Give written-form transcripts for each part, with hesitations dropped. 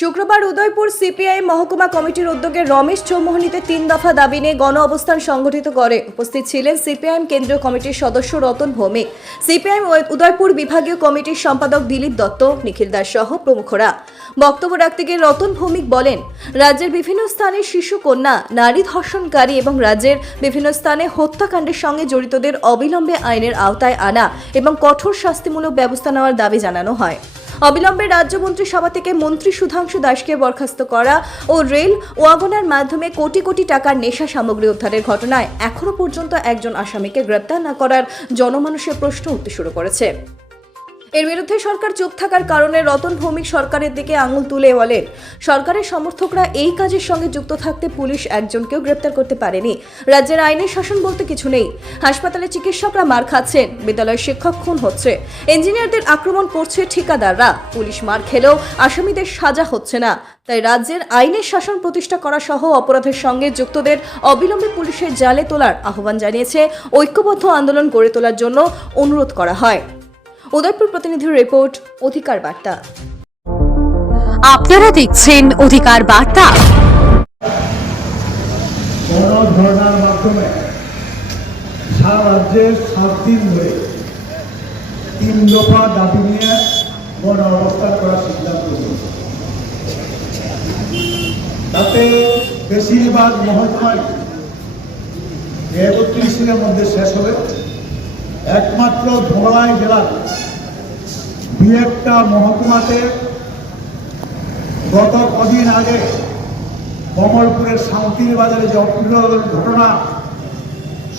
শুক্রবার উদয়পুর সিপিআই মহকুমা কমিটির উদ্যোগে রমেশ চৌমুহনীতে 3 দফা দাবি নিয়ে গণ অবস্থান সংগঠিত করে। উপস্থিত ছিলেন সিপিআইএম কেন্দ্রীয় কমিটির সদস্য রতন ভৌমিক, সিপিআইএম উদয়পুর বিভাগীয় কমিটির সম্পাদক দিলীপ দত্ত, নিখিল দাস সহ প্রমুখরা। বক্তব্য রাখতে গিয়ে রতন ভৌমিক বলেন, রাজ্যের বিভিন্ন স্থানে শিশু কন্যা, নারী ধর্ষণকারী এবং রাজ্যের বিভিন্ন স্থানে হত্যাকাণ্ডের সঙ্গে জড়িতদের অবিলম্বে আইনের আওতায় আনা এবং কঠোর শাস্তিমূলক ব্যবস্থা নেওয়ার দাবি জানানো হয়। অবিলম্বে রাজ্যমন্ত্রী সভা থেকে মন্ত্রী সুধাংশু দাসকে বরখাস্ত করা ও রেল ওয়াগনের মাধ্যমে কোটি কোটি টাকার নেশা সামগ্রী উদ্ধারের ঘটনায় এখনো পর্যন্ত একজন আসামিকে গ্রেপ্তার না করার জনমানুষের প্রশ্ন উঠতে শুরু করেছে। এর বিরুদ্ধে সরকার চুপ থাকার কারণে রতন ভৌমিক সরকারের দিকে আঙুল তুলে বলেন, সরকারের সমর্থকরা এই কাজের সঙ্গে যুক্ত থাকতে পুলিশ একজনকেও গ্রেপ্তার করতে পারেনি। রাজ্যের আইনের শাসন বলতে কিছু নেই। হাসপাতালে চিকিৎসকরা মার খাচ্ছেন, বিদ্যালয়ের শিক্ষক খুন হচ্ছে, ইঞ্জিনিয়ারদের আক্রমণ করছে ঠিকাদাররা, পুলিশ মার খেলেও আসামিদের সাজা হচ্ছে না। তাই রাজ্যের আইনের শাসন প্রতিষ্ঠা করা সহ অপরাধের সঙ্গে যুক্তদের অবিলম্বে পুলিশের জালে তোলার আহ্বান জানিয়েছে। ঐক্যবদ্ধ আন্দোলন গড়ে তোলার জন্য অনুরোধ করা হয়। উদয়পুর প্রতিনিধির রিপোর্ট, অধিকার বার্তা। আপনারা দেখছেন অধিকার বার্তা। গণধর্ণার মাধ্যমে সারা রাজ্যে 7 দিন ধরে 3 দফা দাবি নিয়ে গণ অবস্থান করার সিদ্ধান্ত হয়েছে। তাতে বেশিরভাগ মহকুমায় 31 দিনের মধ্যে শেষ হবে। একমাত্র ধলাই জেলার 2-1টা মহকুমাতে গত কদিন আগে কমলপুরের শান্তির বাজারে যে অপ্রিয় ঘটনা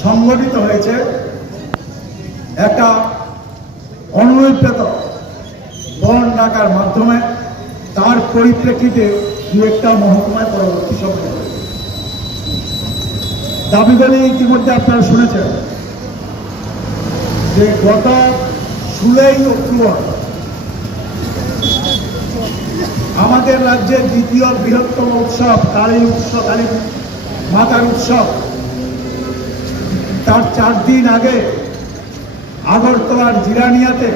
সংঘটিত হয়েছে, একটা অনুপ্রেত বন ডাকার মাধ্যমে তার পরিপ্রেক্ষিতে 2-1টা মহকুমায় পরবর্তী সময় দাবিগুলি ইতিমধ্যে আপনারা শুনেছেন যে গত 16 অক্টোবর আমাদের রাজ্যের দ্বিতীয় বৃহত্তম উৎসব কালী মাতার উৎসব, তার 4 দিন আগে আগরতলার জিরানিয়াতে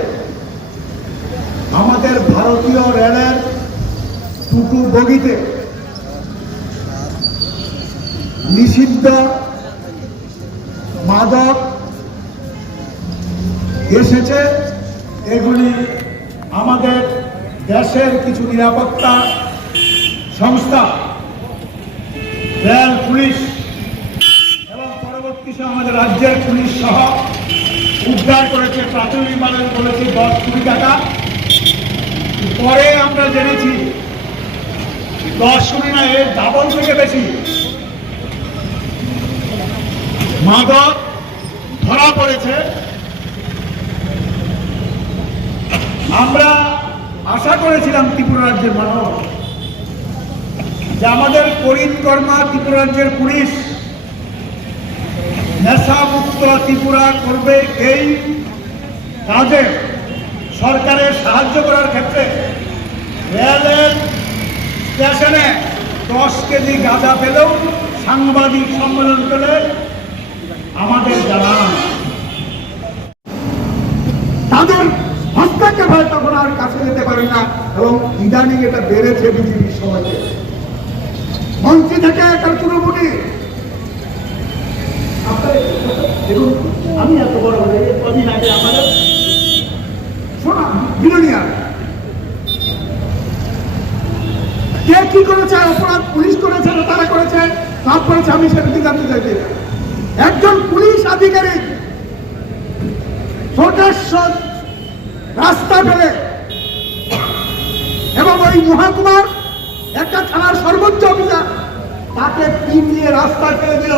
আমাদের ভারতীয় রেলের 2 বগিতে নিষিদ্ধ মাদক এসেছে। এগুলি আমাদের দেশের কিছু নিরাপত্তা সংস্থা, রেল পুলিশ এবং পরবর্তী সময় আমাদের রাজ্যের পুলিশ সহ উদ্ধার করেছে। প্রাথমিকভাবে বলেছে 10-20 টাকা, পরে আমরা জেনেছি 10 না এর ডাবল থেকে বেশি মাদক ধরা পড়েছে। আমরা আশা করেছিলাম ত্রিপুরা রাজ্যের মানুষ যে আমাদের পরিকর্মা ত্রিপুরা রাজ্যের পুলিশ নেশামুক্ত ত্রিপুরা করবে। এই কাজে সরকারের সাহায্য করার ক্ষেত্রে রেলের স্টেশনে 10 কেজি গাঁজা পেলেও সাংবাদিক সম্মেলন করে আমাদের জানান তাদের হস্তাক্ষেপ হয়, তখন আর কাছে যেতে পারি না। এবং ইদানিং এটা বেড়েছে বিজেপির সময়তে, মন্ত্রী থেকে একটা তৃণমূলী। দেখুন, আমি এত বড় কদিন আগে আমাদের শোনা বিলোনিয়ার কে কি করেছে, অপরাধ পুলিশ করেছে না তারা করেছে, তারপরে আমি সেটা জানতে চাইছি। একজন পুলিশ আধিকারিক রাস্তা ফেলে এবং ওই মহকুমার একটা থানার সর্বোচ্চ অফিসার তাকে পিন নিয়ে রাস্তায় ফেলে দিল।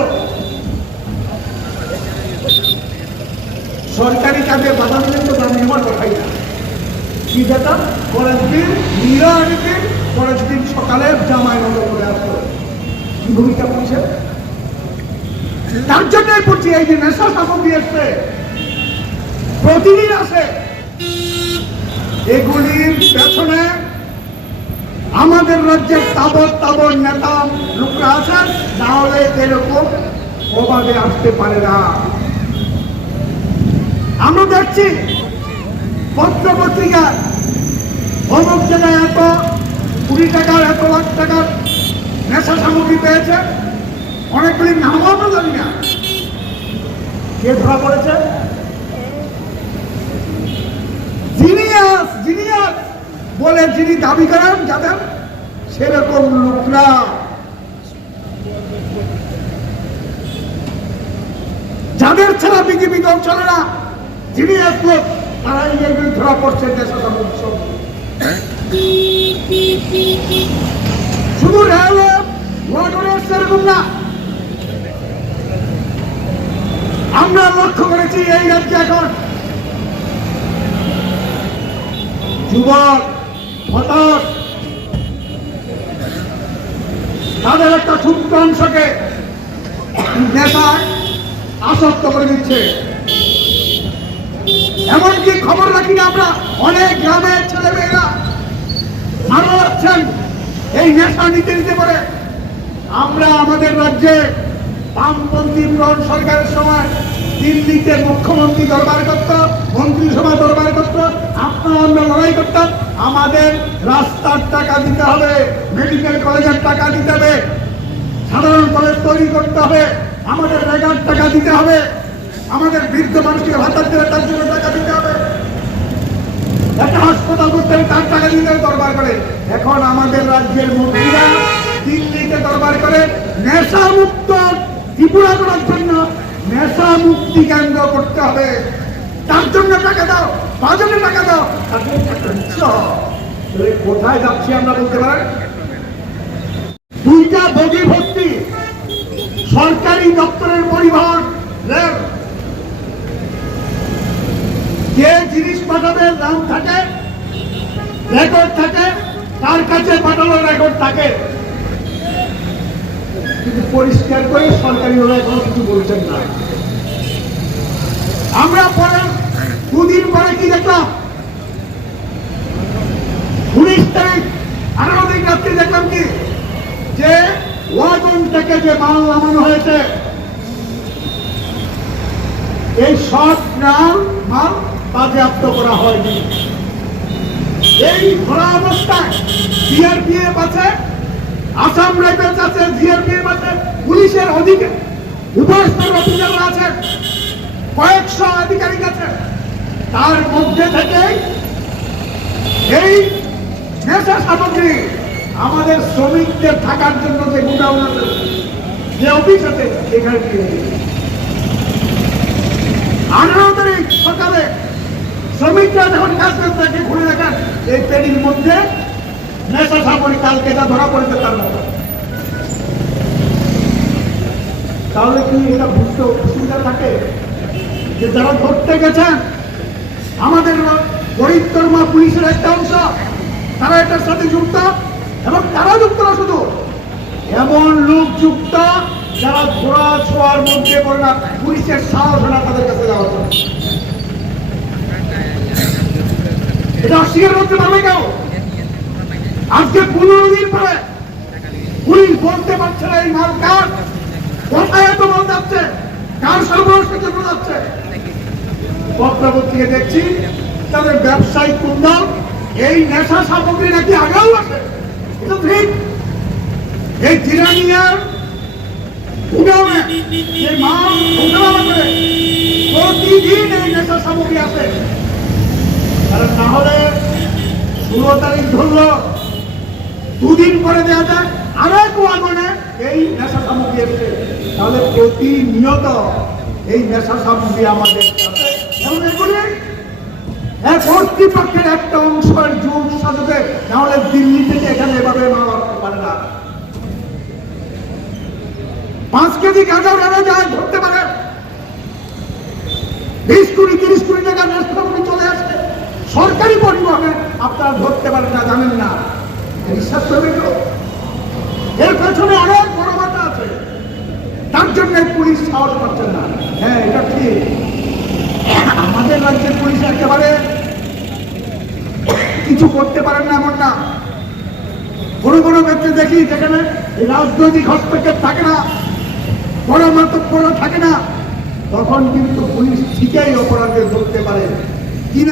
সরকারি কাজে বাধা দিলেন তো আমি আমার কথাই না। কি যেটা পরের দিন পরের দিন সকালে জামাই বন্ধ করে আসলো। কি ভূমিকা করছে তার জন্যই বলছি, এই যে নেশা সামগ্রী এসছে প্রতিদিন আসে, এগুলির পেছনে আমাদের রাজ্যের তাবর নেতা লোকরা আছেন, না হলে এরকম প্রভাবে আসতে পারে না। আমরা দেখছি পত্র পত্রিকায় অমুক জায়গায় এত কোটি টাকার, এত লাখ টাকার নেশা সামগ্রী পেয়েছে, অনেকগুলি নামও তো জানি না। কে ধরা পড়েছে? জিনিয়াস জিনিয়াস বলে যিনি দাবি করেন যাদের, সেরকম লোকরা যাদের ছাড়া পৃথিবী দল চলে না, জিনিয়াস লোক, তারাই এইগুলি ধরা পড়ছে নেশা সামগ্রী। শুধু রেল সেরকম না, আমরা লক্ষ্য করেছি এই রাজ্যে এখন যুবক হতাশ, তাদের একটা ছোট্ট অংশকে নেশায় আসক্ত করে দিচ্ছে। এমনকি খবর রাখি না আমরা, অনেক গ্রামের ছেলেমেয়েরা মারা যাচ্ছেন এই নেশা নিতে নিতে পারে। আমরা আমাদের রাজ্যে বামপন্থী সরকারের সময় দিল্লিতে মুখ্যমন্ত্রী দরবার করত, মন্ত্রিসভা দরবার করত, আপনারা আমরা লড়াই করতাম। আমাদের রাস্তার টাকা দিতে হবে, মেডিকেল কলেজের টাকা দিতে হবে, সাধারণ কলেজ তৈরি করতে হবে, আমাদের রেগার টাকা দিতে হবে, আমাদের বৃদ্ধ মানুষকে ভাতা দিলে তার জন্য টাকা দিতে হবে, একটা হাসপাতাল করতে হবে তার টাকা দিতে দরবার করে। এখন আমাদের রাজ্যের মন্ত্রীরা দিল্লিতে দরবার করে নেশা মুক্ত ত্রিপুরা করার জন্য নেশা মুক্তি কেন্দ্র করতে হবে, তার জন্য টাকা দাও, বাজেটে টাকা দাও। কোথায় যাচ্ছি আমরা বলতে পারেন? দুইটা বগি ভর্তি সরকারি দপ্তরের পরিবহন রেল, যে জিনিস পাঠাবে নাম থাকে, রেকর্ড থাকে, তার কাছে পাঠানোর রেকর্ড থাকে, কিন্তু পরিষ্কার করে সরকারি ওরা এখনো কিছু বলছেন না। আমরা পরে দুদিন পরে কি দেখলাম, 19 তারিখ 18 তারিখ রাত্রে দেখলাম কি, যে ওয়াগন থেকে যে মাল নামানো হয়েছে, এই সব মাল বাজেয়াপ্ত করা হয়নি। এই ধরা অবস্থায় সিআরপিএফ আছে, আসাম রাইফেলস আছে, সিআরপিএফ আছে, পুলিশের অধিকার উপস্থিত অফিসাররা আছেন, কয়েকশো আধিকারিক আছে, তার মধ্যে থেকে এই নেশা সামগ্রী আমাদের শ্রমিকদের থাকার জন্য যে গোডাউন আছে, যে অফিস আছে, এখানে 18 তারিখ সকালে শ্রমিকরা যখন কাজ করতে থাকে, ঘুরে দেখেন এই পেটির মধ্যে নেশা সামগ্রী কালকে যা ধরা পড়েছে তার মতো। তাহলে কি এটা বুঝতে অসুবিধা থাকে যে যারা ধরতে গেছেন আমাদের গরিবতর্মা পুলিশের একটা অংশ, তারা এটার সাথে যুক্ত, এবং তারা যুক্ত না, শুধু এমন লোক যুক্ত যারা ঘোড়া ছোঁয়ার মধ্যে পড়ে না, পুলিশের সাহস না তাদের কাছে যাওয়ার জন্য। এটা অস্বীকার করতে পারবে কেউ? আজকে 15 দিন পরে পুলিশ বলতে পারছে না এই মাল কার, কোথায় এত মাল যাচ্ছে, কার সরবরাহ করতে যাচ্ছে। পত্রপত্রিকে দেখছি তাদের ব্যবসায়িক কুন্দল, এই নেশা সামগ্রী নাকি আগেও আছে। এটা ঠিক, এই জিরানিয়ার গুদামে যে মাল উঠানো করে প্রতিদিন এই নেশা সামগ্রী আসে। কারণ না হলে 16 তারিখ ধরলো, দুদিন পরে দেওয়া যায় আরেক ওয়াগনে এই নেশা সামগ্রী এসছে, তাহলে প্রতিনিয়ত এই নেশা সামগ্রী আমাদের কাছে। এবং এগুলি কর্তৃপক্ষের একটা অংশের যুগ সাজতে, নাহলে দিল্লি থেকে এখানে এভাবে মাল আসতে পারে না। 5 কেজি গাঁজা রানা যায় ধরতে পারে, 20 কোটি 30 কোটি টাকা নেশা চলে আসছে সরকারি পরিবহনে, আপনারা ধরতে পারেন না, জানেন না। বিশ্বাস করবে তো? এর পেছনে অনেক বড় মাথা আছে, তার জন্য পুলিশ সাহস পাচ্ছে না। হ্যাঁ, এটা ঠিক, আমাদের রাজ্যের পুলিশ একেবারে কিছু করতে পারেন না এমন না। কোনো কোনো ক্ষেত্রে দেখি যেখানে রাজনৈতিক হস্তক্ষেপ থাকে না, বড় মাতব্বর থাকে না, তখন কিন্তু পুলিশ ঠিকই অপরাধে ধরতে পারে।